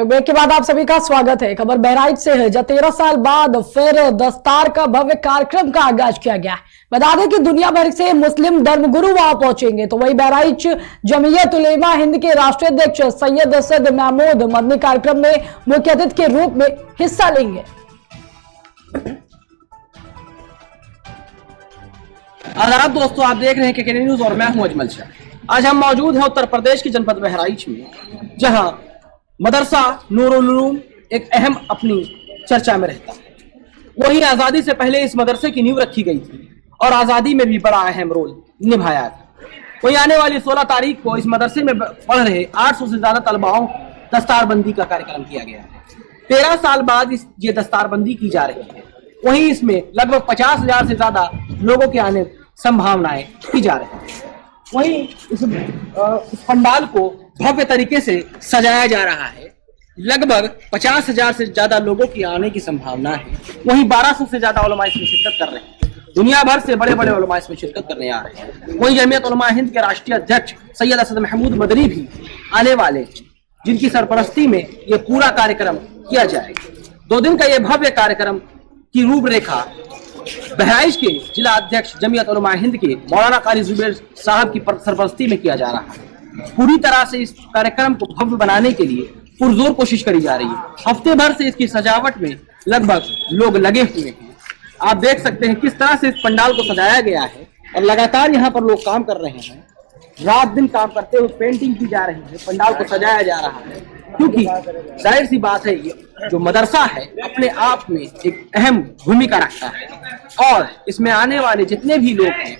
Break के बाद आप सभी का स्वागत है। खबर बहराइच से है, जब 13 साल बाद फिर दस्तार का भव्य कार्यक्रम का आगाज किया गया है। बता दें कि दुनिया भर से मुस्लिम धर्मगुरु वहां पहुंचेंगे, तो वही बहराइच जमीयत उलेमा हिंद के राष्ट्रीय अध्यक्ष सैयद असद महमूद मदनी कार्यक्रम में मुख्य अतिथि के रूप में हिस्सा लेंगे। आदाब दोस्तों, आप देख रहे हैं के न्यूज और मैं हूं अजमल शाह। आज हम मौजूद हैं उत्तर प्रदेश की जनपद बहराइच में, जहां मदरसा नूरुल उलूम एक अहम अपनी चर्चा में रहता है। वहीं आज़ादी से पहले इस मदरसे की नींव रखी गई थी और आज़ादी में भी बड़ा अहम रोल निभाया था। वहीं आने वाली 16 तारीख को इस मदरसे में पढ़ रहे 800 से ज़्यादा तलबाओं दस्तारबंदी का कार्यक्रम किया गया है। 13 साल बाद ये दस्तारबंदी की जा रही है। वहीं इसमें लगभग 50,000 से ज़्यादा लोगों के आने संभावनाएं की जा रही है। वहीं इस पंडाल को भव्य तरीके से सजाया जा रहा है। लगभग 50,000 से ज्यादा लोगों की आने की संभावना है। वहीं 1200 से ज्यादा उलमा इसमें शिरकत कर रहे हैं। दुनिया भर से बड़े बड़े उलमा इसमें शिरकत करने आ रहे हैं। वहीं जमीयत उलमा हिंद के राष्ट्रीय अध्यक्ष सैयद असद महमूद मदनी भी आने वाले, जिनकी सरपरस्ती में ये पूरा कार्यक्रम किया जाएगा। 2 दिन का ये भव्य कार्यक्रम की रूपरेखा बहराइच के जिला अध्यक्ष जमीयत उलमा हिंद के मौलाना कारी जुबैर साहब की सरपरस्ती में किया जा रहा है। पूरी तरह से इस कार्यक्रम को भव्य बनाने के लिए पुरजोर कोशिश करी जा रही है। हफ्ते भर से इसकी सजावट में लगभग लोग लगे हुए हैं। आप देख सकते हैं किस तरह से इस पंडाल को सजाया गया है और लगातार यहाँ पर लोग काम कर रहे हैं। रात दिन काम करते हुए पेंटिंग की जा रही है, पंडाल को सजाया जा रहा है, क्योंकि जाहिर सी बात है ये जो मदरसा है अपने आप में एक अहम भूमिका रखता है और इसमें आने वाले जितने भी लोग हैं,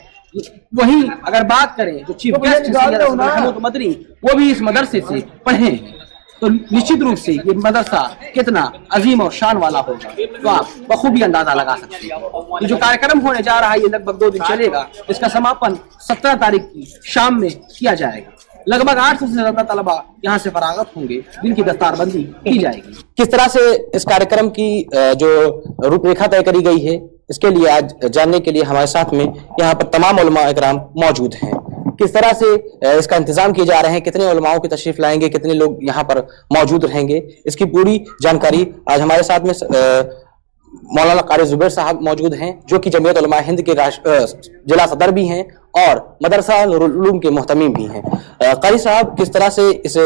वहीं अगर बात करें जो चीफ गेस्ट सैयद असद महमूद मदनी, वो भी इस मदरसे से पढ़े हैं, तो निश्चित रूप से ये मदरसा कितना अजीम और शान वाला होगा तो आप बखूबी अंदाजा लगा सकते हैं। ये जो कार्यक्रम होने जा रहा है ये लगभग 2 दिन चलेगा। इसका समापन 17 तारीख की शाम में किया जाएगा। लगभग 800 से ज्यादा तलबा यहाँ से फरागत होंगे, जिनकी दस्तारबंदी की जाएगी। किस तरह से इस कार्यक्रम की जो रूपरेखा तय करी गई है, इसके लिए आज जानने के लिए हमारे साथ में यहाँ पर तमाम उलमा इकराम मौजूद हैं। किस तरह से इसका इंतजाम किए जा रहे हैं, कितने उलमाओं की तशरीफ लाएंगे, कितने लोग यहाँ पर मौजूद रहेंगे, इसकी पूरी जानकारी आज हमारे साथ में मौलाना कारी जुबैर साहब मौजूद हैं, जो कि जमीयत उलमा हिंद के जिला सदर भी हैं और मदरसा नूरुल उलूम के मोहतमीम भी हैं। कारी साहब, किस तरह से इस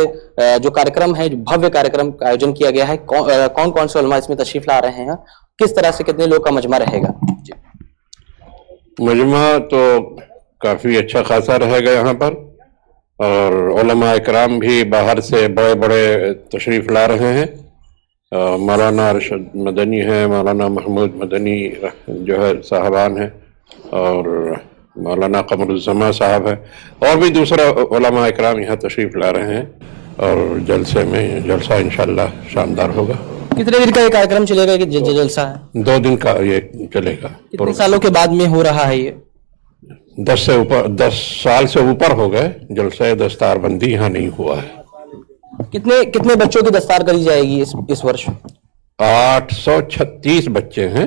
जो कार्यक्रम है, जो भव्य कार्यक्रम का आयोजन किया गया है, कौन कौन से उलमा इसमें तशरीफ ला रहे हैं, किस तरह से कितने लोग का मजमा रहेगा? मजमा तो काफ़ी अच्छा खासा रहेगा यहाँ पर और उलमा इकराम भी बाहर से बड़े बड़े तशरीफ़ ला रहे हैं। मौलाना अरशद मदनी है, मौलाना महमूद मदनी जो है साहबान हैं और मौलाना कमरुज़्ज़मा साहब है और भी दूसरा उलमा इकराम यहाँ तशरीफ़ ला रहे हैं और जलसा इंशाअल्लाह शानदार होगा। कितने दिन का ये कार्यक्रम चलेगा कि जलसा है? 2 दिन का ये चलेगा। कितने सालों के बाद में हो रहा है ये? 10 साल से ऊपर हो गए जलसा दस्तारबंदी यहाँ नहीं हुआ है। कितने बच्चों की दस्तार करी जाएगी इस वर्ष? 836 बच्चे हैं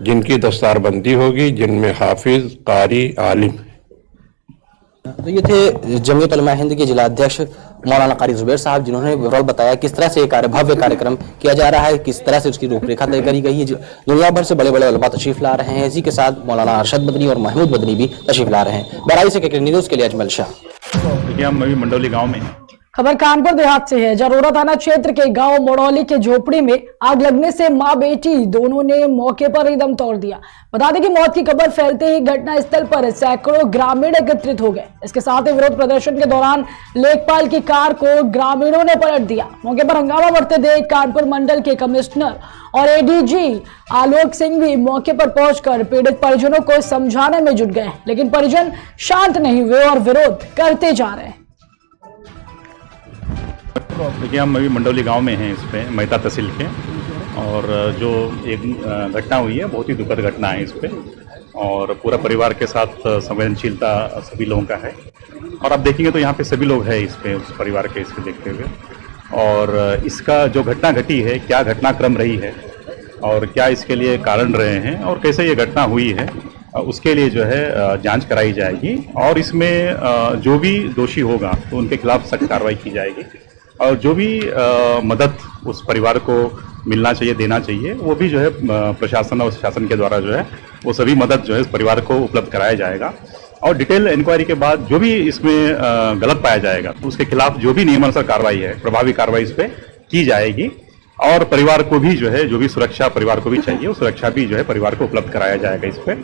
जिनकी दस्तारबंदी होगी, जिनमें हाफिज, कारी, आलिम। तो ये थे जमीयत उलमा हिंद के जिला अध्यक्ष मौलाना कारी जुबैर साहब, जिन्होंने विवरण बताया किस तरह से ये भव्य कार्यक्रम किया जा रहा है, किस तरह से उसकी रूपरेखा तय करी गई है। दुनिया भर से बड़े बड़े उलमा तशरीफ ला रहे हैं। इसी के साथ मौलाना अरशद मदनी और महमूद मदनी भी तशरीफ ला रहे हैं। बहराइच से के न्यूज के लिए अजमल शाह। हम अभी मंडौली गाँव में। खबर कानपुर देहात से है। जरोरा थाना क्षेत्र के गांव मोड़ौली के झोपड़ी में आग लगने से मां बेटी दोनों ने मौके पर ही दम तोड़ दिया। बता दें कि मौत की खबर फैलते ही घटना स्थल पर सैकड़ों ग्रामीण एकत्रित हो गए। इसके साथ ही विरोध प्रदर्शन के दौरान लेखपाल की कार को ग्रामीणों ने पलट दिया। मौके पर हंगामा बढ़ते देख कानपुर मंडल के कमिश्नर और एडीजी आलोक सिंह भी मौके पर पहुंचकर पीड़ित परिजनों को समझाने में जुट गए, लेकिन परिजन शांत नहीं हुए और विरोध करते जा रहे हैं। देखिए, हम अभी मंडौली गांव में हैं, इस पे मेहता तहसील के, और जो एक घटना हुई है बहुत ही दुखद घटना है इस पे, और पूरा परिवार के साथ संवेदनशीलता सभी लोगों का है। और आप देखेंगे तो यहाँ पे सभी लोग हैं इस पे, उस परिवार के इसको देखते हुए। और इसका जो घटना घटी है, क्या घटनाक्रम रही है और क्या इसके लिए कारण रहे हैं और कैसे ये घटना हुई है, उसके लिए जो है जांच कराई जाएगी और इसमें जो भी दोषी होगा तो उनके खिलाफ सख्त कार्रवाई की जाएगी। और जो भी मदद उस परिवार को मिलना चाहिए, देना चाहिए, वो भी जो है प्रशासन और शासन के द्वारा जो है वो सभी मदद जो है इस परिवार को उपलब्ध कराया जाएगा। और डिटेल इंक्वायरी के बाद जो भी इसमें गलत पाया जाएगा तो उसके खिलाफ जो भी नियमानुसार कार्रवाई है, प्रभावी कार्रवाई इस पर की जाएगी। और परिवार को भी जो है जो भी सुरक्षा परिवार को भी चाहिए, वो सुरक्षा भी जो है परिवार को उपलब्ध कराया जाएगा। इस पे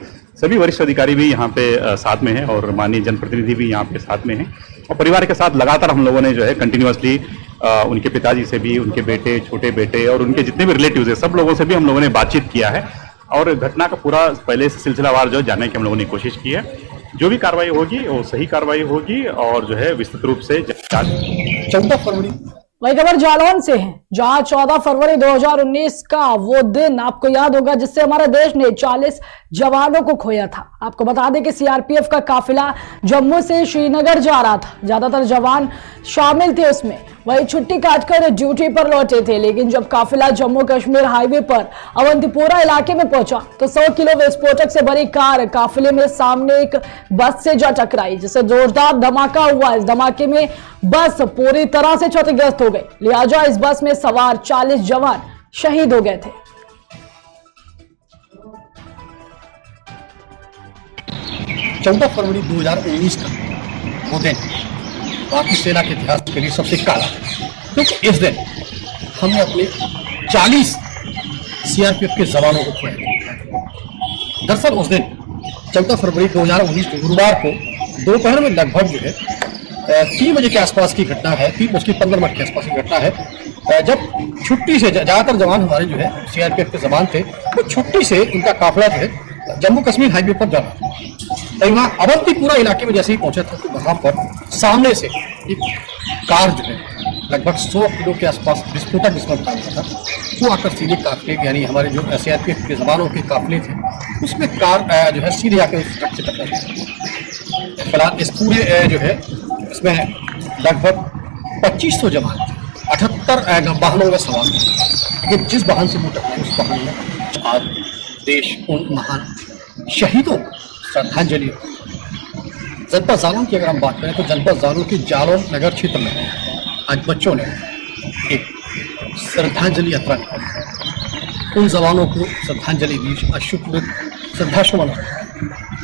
सभी वरिष्ठ अधिकारी भी यहाँ पे साथ में हैं और माननीय जनप्रतिनिधि भी यहाँ पे साथ में हैं। और परिवार के साथ लगातार हम लोगों ने जो है कंटिन्यूअसली उनके पिताजी से भी, उनके बेटे, छोटे बेटे और उनके जितने भी रिलेटिव्स हैं सब लोगों से भी हम लोगों ने बातचीत किया है और घटना का पूरा पहले से सिलसिलावार जो जानने की हम लोगों ने कोशिश की है। जो भी कार्रवाई होगी वो सही कार्रवाई होगी और जो है विस्तृत रूप से 14 फरवरी। वही खबर जालौन से है, जहां 14 फरवरी 2019 का वो दिन आपको याद होगा जिससे हमारे देश ने 40 जवानों को खोया था। आपको बता दें कि सीआरपीएफ का काफिला जम्मू से श्रीनगर जा रहा था, ज्यादातर जवान शामिल थे उसमें। वही छुट्टी काटकर ड्यूटी पर लौटे थे, लेकिन जब काफिला जम्मू कश्मीर हाईवे पर अवंतीपोरा इलाके में पहुंचा तो 100 किलो विस्फोटक से भरी कार काफिले में सामने एक बस से जा टकराई, जिससे जोरदार धमाका हुआ। इस धमाके में बस पूरी तरह से क्षतिग्रस्त हो गई, लिहाजा इस बस में सवार 40 जवान शहीद हो गए थे। चौदह फरवरी 2019 का वो दिन भारतीय सेना के इतिहास के लिए सबसे काला है, क्योंकि इस दिन हमने अपने 40 सीआरपीएफ के जवानों को खोया। दरअसल उस दिन 14 फरवरी 2019 गुरुवार को दोपहर में लगभग जो है 3 बजे के आसपास की घटना है, 3:15 के आसपास की घटना है, जब छुट्टी से ज्यादातर जवान हमारे जो है सीआरपीएफ के जवान थे, वो छुट्टी से उनका काफिला जो है जम्मू कश्मीर हाईवे पर जा रहा था। वहाँ अवंतीपुरा इलाके में जैसे ही पहुंचा था तो वहां पर सामने से एक कार जो है लगभग 100 किलो के आसपास विस्फोटक जिसमें था, वो आकर सीधे काफिले यानी हमारे जो सीआरपीएफ के जवानों के काफिले थे उसमें कार जो है सीधे आकर उस ट्रक से टकरा गई। फिलहाल इस पूरे जो है इसमें लगभग 2500 जवान थे, 78 वाहनों में सवार थे, लेकिन जिस वाहन से वो टकराए उस वाहन में आज देश उन महान शहीदों श्रद्धांजलि। जनपद जालौन की अगर हम बात करें तो जनपद जालौन के जालौन नगर क्षेत्र में आज बच्चों ने एक श्रद्धांजलि यात्रा निकाली, उन जवानों को श्रद्धांजलि दी, अश्रुपूरित श्रद्धासुमन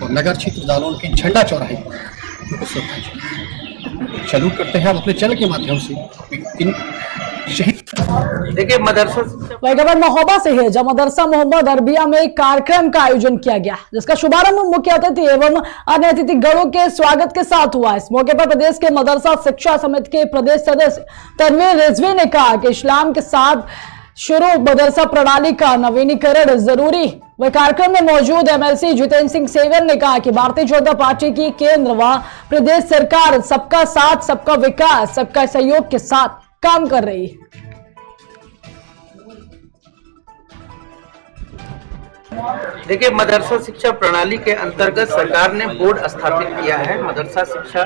और नगर क्षेत्र जालौन के झंडा चौराहे पर उनको श्रद्धांजलि सैल्यूट करते हैं हम अपने चैनल के माध्यम से इन शहीद। देखिए मदरसा वही खबर महोबा से है, जब मदरसा मोहम्मद अरबिया में एक कार्यक्रम का आयोजन किया गया, जिसका शुभारंभ मुख्य अतिथि एवं अन्य अतिथिगणों के स्वागत के साथ हुआ। इस मौके पर प्रदेश के मदरसा शिक्षा समिति के प्रदेश सदस्य तनवीर रिजवी ने कहा कि इस्लाम के साथ शुरू मदरसा प्रणाली का नवीनीकरण जरूरी। वह कार्यक्रम में मौजूद एमएलसी जितेंद्र सिंह सेवर ने कहा कि भारतीय जनता पार्टी की केंद्र व प्रदेश सरकार सबका साथ, सबका विकास, सबका सहयोग के साथ काम कर रही है। देखिए मदरसा शिक्षा प्रणाली के अंतर्गत सरकार ने बोर्ड स्थापित किया है मदरसा शिक्षा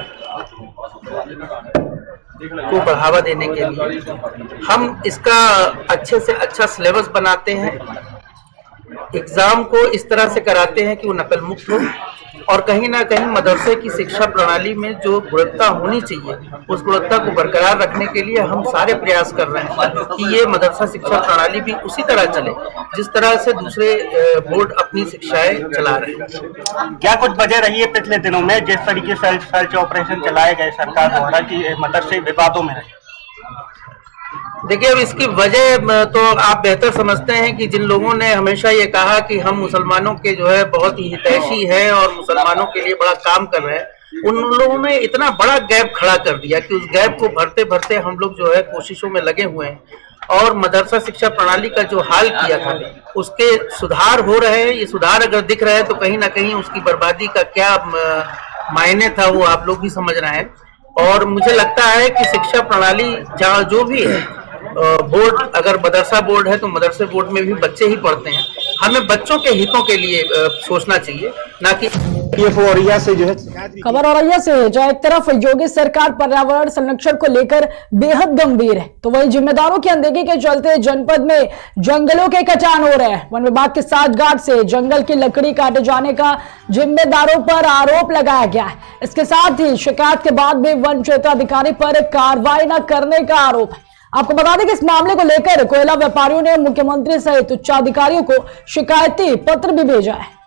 को बढ़ावा देने के लिए। हम इसका अच्छे से अच्छा सिलेबस बनाते हैं, एग्जाम को इस तरह से कराते हैं कि वो नकल मुक्त हो और कहीं ना कहीं मदरसे की शिक्षा प्रणाली में जो गुणवत्ता होनी चाहिए उस गुणवत्ता को बरकरार रखने के लिए हम सारे प्रयास कर रहे हैं कि ये मदरसा शिक्षा प्रणाली भी उसी तरह चले जिस तरह से दूसरे बोर्ड अपनी शिक्षाएं चला रहे हैं। क्या कुछ वजह रही है पिछले दिनों में जिस तरीके से सर्च ऑपरेशन चलाए गए सरकार द्वारा कि मदरसे विवादों में रहे? देखिए अब इसकी वजह तो आप बेहतर समझते हैं कि जिन लोगों ने हमेशा ये कहा कि हम मुसलमानों के जो है बहुत ही हितैषी है और मुसलमानों के लिए बड़ा काम कर रहे हैं, उन लोगों ने इतना बड़ा गैप खड़ा कर दिया कि उस गैप को भरते भरते हम लोग जो है कोशिशों में लगे हुए हैं और मदरसा शिक्षा प्रणाली का जो हाल किया था उसके सुधार हो रहे हैं। ये सुधार अगर दिख रहे हैं तो कहीं ना कहीं उसकी बर्बादी का क्या मायने था वो आप लोग भी समझ रहे हैं। और मुझे लगता है कि शिक्षा प्रणाली जहाँ जो भी है बोर्ड, अगर मदरसा बोर्ड है तो मदरसे बोर्ड में भी बच्चे ही पढ़ते हैं। हमें बच्चों के हितों के लिए सोचना चाहिए, ना कि औरैया से जो है खबर औरैया से है, जहां एक तरफ योगी सरकार पर्यावरण संरक्षण को लेकर बेहद गंभीर है, तो वही जिम्मेदारों की अनदेखी के चलते जनपद में जंगलों के कटान हो रहे हैं। वन विभाग की साठगांठ से जंगल की लकड़ी काटे जाने का जिम्मेदारों पर आरोप लगाया गया है। इसके साथ ही शिकायत के बाद भी वन क्षेत्राधिकारी पर कार्रवाई न करने का आरोप है। आपको बता दें कि इस मामले को लेकर कोयला व्यापारियों ने मुख्यमंत्री सहित उच्चाधिकारियों को शिकायती पत्र भी भेजा है।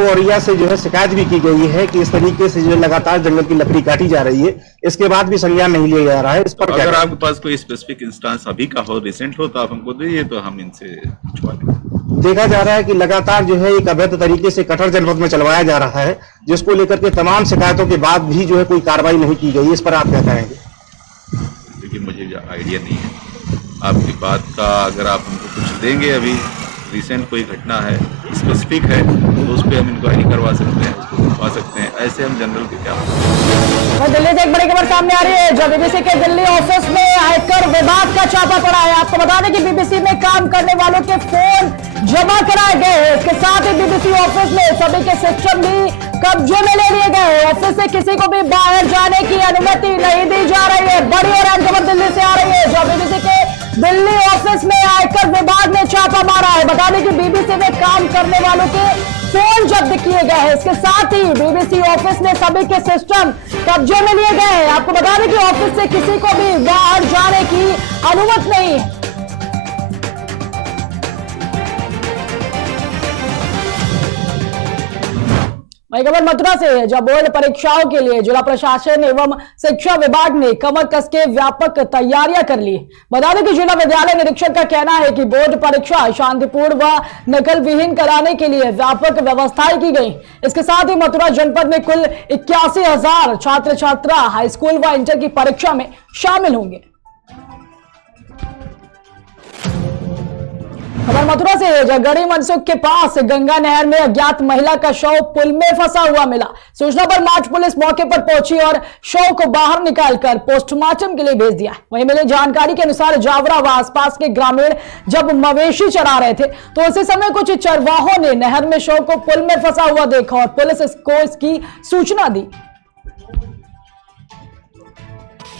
औरैया से जो है शिकायत भी की गई है कि इस तरीके से जो लगातार जंगल की लकड़ी काटी जा रही है, इसके बाद भी संज्ञान नहीं लिया जा रहा है। इस पर अगर आपके पास कोई स्पेसिफिक इंस्टेंस अभी का हो, रिसेंट हो, तो आप हमको दीजिए, तो हम इनसे पूछवा लेंगे। देखा जा रहा है कि लगातार जो है एक अवैध तरीके से कटहर जनपद में चलवाया जा रहा है, जिसको लेकर के तमाम शिकायतों के बाद भी जो है कोई कार्रवाई नहीं की गई। इस पर आप क्या कहेंगे? क्योंकि मुझे आइडिया नहीं है आपकी बात का। अगर आप हमको कुछ देंगे, अभी रिसेंट कोई घटना है, स्पेसिफिक है, तो उस पर हम इंक्वायरी करवा सकते हैं, उसको छुपा सकते हैं। ऐसे हम जनरल के क्या और दिल्ली से एक बड़ी खबर सामने आ रही है, जब बीबीसी के दिल्ली ऑफिस में आयकर विभाग का छापा पड़ा है। आपको बता दें कि बीबीसी में काम करने वालों के फोन जमा कराए गए हैं। इसके साथ ही बीबीसी ऑफिस में सभी के सिस्टम भी कब्जे में ले लिए गए हैं। ऑफिस से किसी को भी बाहर जाने की अनुमति नहीं दी जा रही है। बड़ी और अहम खबर दिल्ली से आ रही है, जब बीबीसी के दिल्ली ऑफिस में आयकर विभाग ने छापा मारा है। बता दें कि बीबीसी में काम करने वालों के फोन जब्त किए गए हैं। इसके साथ ही बीबीसी ऑफिस में सभी के सिस्टम कब्जे में लिए गए हैं। आपको बता दें कि ऑफिस से किसी को भी बाहर जाने की अनुमति नहीं है। वही खबर मथुरा से है, जब बोर्ड परीक्षाओं के लिए जिला प्रशासन एवं शिक्षा विभाग ने कमर कस के व्यापक तैयारियां कर ली। बता दें कि जिला विद्यालय निरीक्षक का कहना है कि बोर्ड परीक्षा शांतिपूर्ण व नकल विहीन कराने के लिए व्यापक व्यवस्थाएं की गई। इसके साथ ही मथुरा जनपद में कुल 81,000 छात्र छात्रा हाईस्कूल व इंटर की परीक्षा में शामिल होंगे। खबर मथुरा से है, गढ़ी मनसुख के पास गंगा नहर में अज्ञात महिला का शव पुल में फंसा हुआ मिला। सूचना पर मार्च पुलिस मौके पर पहुंची और शव को बाहर निकालकर पोस्टमार्टम के लिए भेज दिया। वहीं मिली जानकारी के अनुसार जावरा व आसपास के ग्रामीण जब मवेशी चरा रहे थे, तो उसी समय कुछ चरवाहों ने नहर में शव को पुल में फंसा हुआ देखा और पुलिस को इसकी सूचना दी।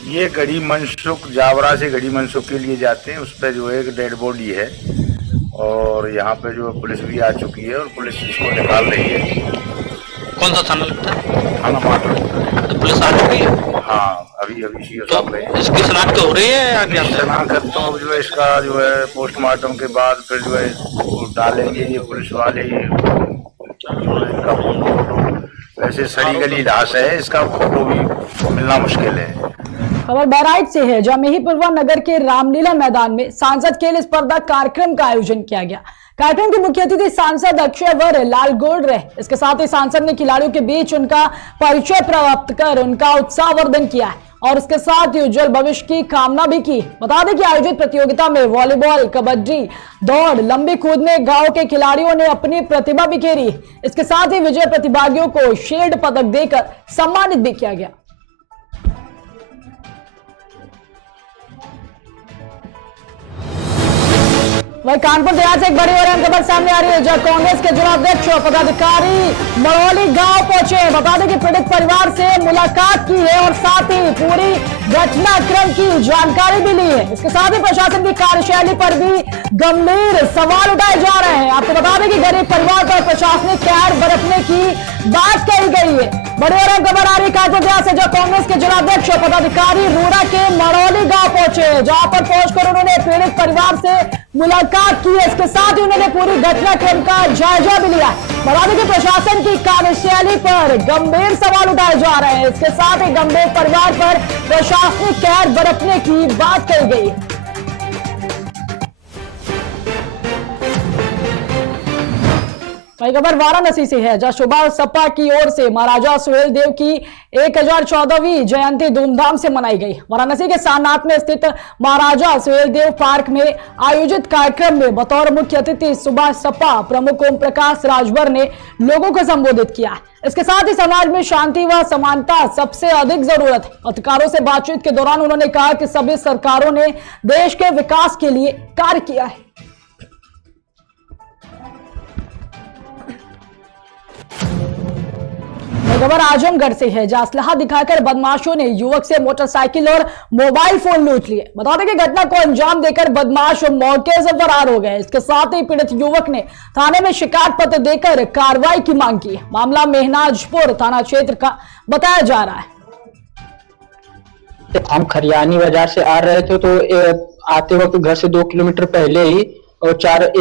ये गढ़ी मनसुख, जावरा से गढ़ी मनसुख के लिए जाते हैं, उस पर जो है एक डेड बॉडी है और यहाँ पे जो पुलिस भी आ चुकी है और पुलिस इसको निकाल रही है। कौन सा थाना लगता है? थाना मात्र। तो पुलिस आ चुकी है? हाँ, अभी सीओ तो साहब गए। इसकी शनाख्त हो रही है या क्या? शनाख्त तो जो है इसका जो है पोस्टमार्टम के बाद फिर जो है वो डालेंगे ये पुलिस वाले। इनका फोटो वैसे सड़ी गली लाश है, इसका फोटो भी मिलना मुश्किल है। खबर बहराइच से है, जहां मेहीपुरवा नगर के रामलीला मैदान में सांसद खेल स्पर्धा कार्यक्रम का आयोजन किया गया। कार्यक्रम के मुख्य अतिथि सांसद अक्षयवर लालगोड रहे। इसके साथ ही सांसद ने खिलाड़ियों के बीच उनका परिचय प्राप्त कर उनका उत्साहवर्धन किया है और इसके साथ ही उज्जवल भविष्य की कामना भी की। बता दें कि आयोजित प्रतियोगिता में वॉलीबॉल, कबड्डी, दौड़, लंबी कूद में गांव के खिलाड़ियों ने अपनी प्रतिभा बिखेरी। इसके साथ ही विजय प्रतिभागियों को शील्ड पदक देकर सम्मानित भी किया गया। वही कानपुर देहात से एक बड़ी और अहम खबर सामने आ रही है, जहां कांग्रेस के जिला अध्यक्ष और पदाधिकारी मरौली गांव पहुंचे। बता दें कि पीड़ित परिवार से मुलाकात की है और साथ ही पूरी घटनाक्रम की जानकारी भी ली है। इसके साथ ही प्रशासन की कार्यशैली पर भी गंभीर सवाल उठाए जा रहे हैं। आपको बता दें कि गरीब परिवार पर प्रशासनिक कहर बरतने की बात कही गई है। बड़ी और अहम खबर आ रही है कानपुर देहात से, जहां कांग्रेस के जिला अध्यक्ष और पदाधिकारी रूड़ा के मरौली गांव पहुंचे, जहां पर पहुंचकर उन्होंने पीड़ित परिवार से मुलाकात की है। इसके साथ ही उन्होंने पूरी घटनाक्रम का जायजा भी लिया। बता दें कि प्रशासन की कार्यशैली पर गंभीर सवाल उठाए जा रहे हैं। इसके साथ ही गंभीर परिवार पर प्रशासनिक कहर बरतने की बात कही गई है। वही खबर वाराणसी से है, जहां सुबह सपा की ओर से महाराजा सुहेलदेव की 1014वीं जयंती धूमधाम से मनाई गई। वाराणसी के सारनाथ में स्थित महाराजा सुहेलदेव पार्क में आयोजित कार्यक्रम में बतौर मुख्य अतिथि सुबह सपा प्रमुख ओम प्रकाश राजभर ने लोगों को संबोधित किया। इसके साथ ही समाज में शांति व समानता सबसे अधिक जरूरत है। पत्रकारों से बातचीत के दौरान उन्होंने कहा कि सभी सरकारों ने देश के विकास के लिए कार्य किया है। खबर आजमगढ़ से है, जहां असलहा दिखाकर बदमाशों ने युवक से मोटरसाइकिल और मोबाइल फोन लूट लिए। बता दें कि घटना को अंजाम देकर बदमाश मौके से फरार हो गए। इसके साथ ही पीड़ित युवक ने थाने में शिकायत पत्र देकर कार्रवाई की मांग की। मामला मेहनाजपुर थाना क्षेत्र का बताया जा रहा है। हम खरियानी बाजार से आ रहे थे, तो आते वक्त घर से 2 किलोमीटर पहले ही और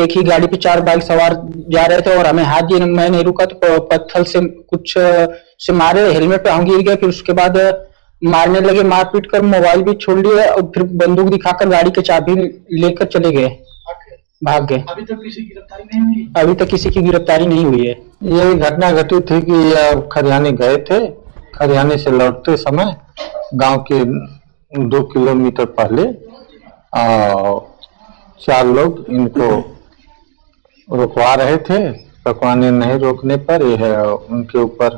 एक ही गाड़ी पे 4 बाइक सवार जा रहे थे और हमें हाथ दिए। मैं नहीं रुका तो पत्थर से कुछ से मारे, हेलमेट पे हम गिर गए। फिर उसके बाद मारने लगे, मारपीट कर मोबाइल भी छोड़ लिए और फिर बंदूक दिखाकर गाड़ी की चाबी लेकर चले गए, भाग गए। अभी तक किसी की गिरफ्तारी नहीं हुई? अभी तक किसी की गिरफ्तारी नहीं हुई है। ये घटना घटित थी कि खरियानी गए थे, खरियानी से लौटते समय गांव के 2 किलोमीटर पहले 4 लोग इनको रुकवा रहे थे। रुकवाने नहीं रोकने पर यह उनके ऊपर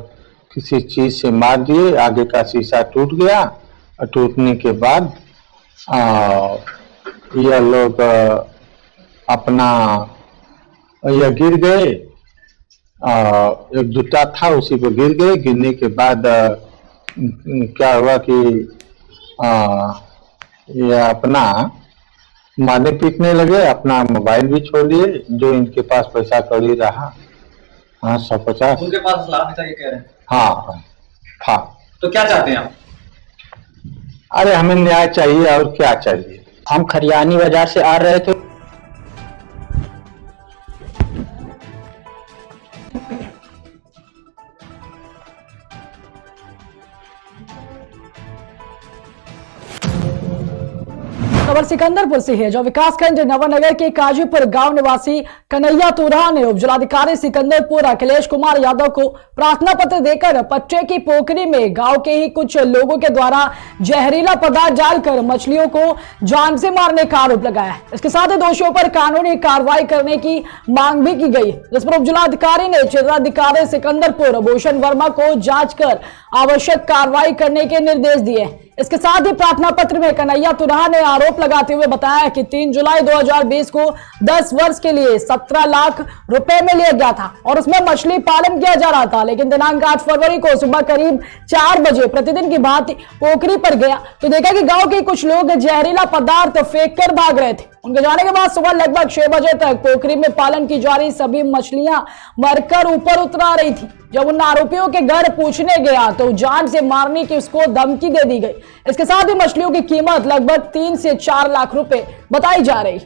किसी चीज से मार दिए। आगे का शीशा टूट गया और टूटने के बाद यह लोग अपना यह गिर गए। एक जूता था उसी पर गिर गए। गिरने के बाद क्या हुआ कि यह अपना मारने पीटने लगे, अपना मोबाइल भी छोड़ दिए, जो इनके पास पैसा कौड़ी रहा 150। उनके पास लाभ था, ये कह रहे हैं? हाँ था। तो क्या चाहते हैं आप? अरे हमें न्याय चाहिए, और क्या चाहिए। हम खरियानी बाजार से आ रहे थे। खबर सिकंदरपुर से है, जो विकासखंड नवनगर के काजीपुर गांव निवासी कन्हैया तुरहा ने उपजिलाधिकारी सिकंदरपुर अखिलेश कुमार यादव को प्रार्थना पत्र देकर पट्टे की पोखरी में गांव के ही कुछ लोगों के द्वारा जहरीला पदार्थ डालकर मछलियों को जान से मारने का आरोप लगाया है। इसके साथ ही दोषियों पर कानूनी कार्रवाई करने की मांग भी की गई, जिस पर उपजिलाधिकारी ने क्षेत्राधिकारी सिकंदरपुर भूषण वर्मा को जांच कर आवश्यक कार्रवाई करने के निर्देश दिए। इसके साथ ही प्रार्थना पत्र में कन्हैया तुरहा ने आरोप लगाते हुए बताया कि 3 जुलाई 2020 को 10 वर्ष के लिए 17 लाख रुपए में लिया गया था और उसमें मछली पालन किया जा रहा था, लेकिन दिनांक 8 फरवरी को सुबह करीब 4 बजे प्रतिदिन की भांति पोखरी पर गया तो देखा कि गांव के कुछ लोग जहरीला पदार्थ फेंक कर भाग रहे थे। उनके जाने के बाद सुबह लगभग 6 बजे तक पोखरी में पालन की जा रही सभी मछलियां मरकर ऊपर उतर आ रही थी। जब उन आरोपियों के घर पूछने गया तो जान से मारने की उसको धमकी दे दी गई। इसके साथ ही मछलियों की कीमत लगभग 3 से 4 लाख रुपए बताई जा रही।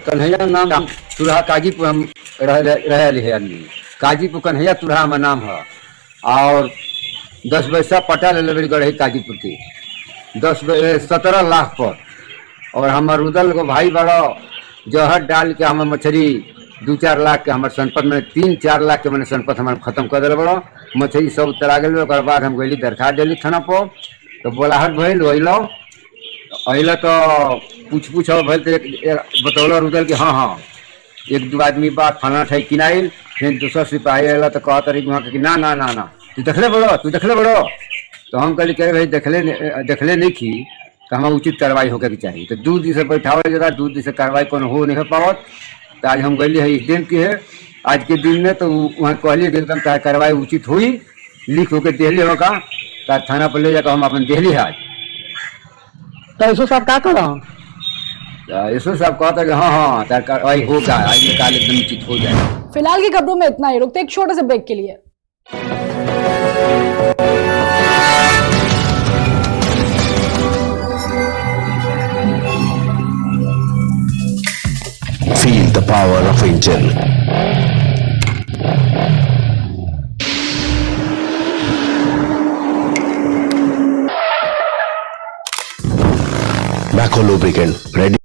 कन्हैया नाम तुरहा काजीपुर हम रहे आदमी काजीपुर कन्हैया तुरहा हमारा नाम है और 10 पैसा पटा ले गढ़े काजीपुर की 17 लाख पर और हमार उदल को भाई बड़ा जहर डाल के हमारे मछली 2-4 लाख के हमारे संपत्ति में 3-4 लाख के मैंने संपत्ति हमारे खत्म कर दिल बड़ा मछली सब तरा गए। और बाद हम गई दरखास्त दिली थाना पर तो बोलाहट भैल अल तो पूछ भैल तो बतौल रुदल कि हाँ 1-2 आदमी बात फलाना ठाई किनाइल। फिर दूसरा सिपाही अल तो कह तरी वहाँ कि ना तू देखले बड़ो तो हम कहली कहे भाई देखले नहीं की तो हमें उचित कार्रवाई होकर के चाहिए। तो 2 दिन से बैठावल जरा 2 दिन से कार्रवाई कौन हो नहीं पावत। तो आज हम गली है इस दिन की है आज के दिन में तो वहाँ कहलिए कि एकदम कार्रवाई उचित हुई लिख होकर दिल्ली होगा तो थाना पर ले जाकर हम अपन दिल्ली है। आज तो ऐसा सब क्या करा ऐसा सब कहता कि हाँ कार्रवाई होगा आज निकाल एकदम उचित हो जाए। फिलहाल की खबरों में इतना ही, रुकते एक छोटे से ब्रेक के लिए। Feel the power of Angel. Baco lubricant ready.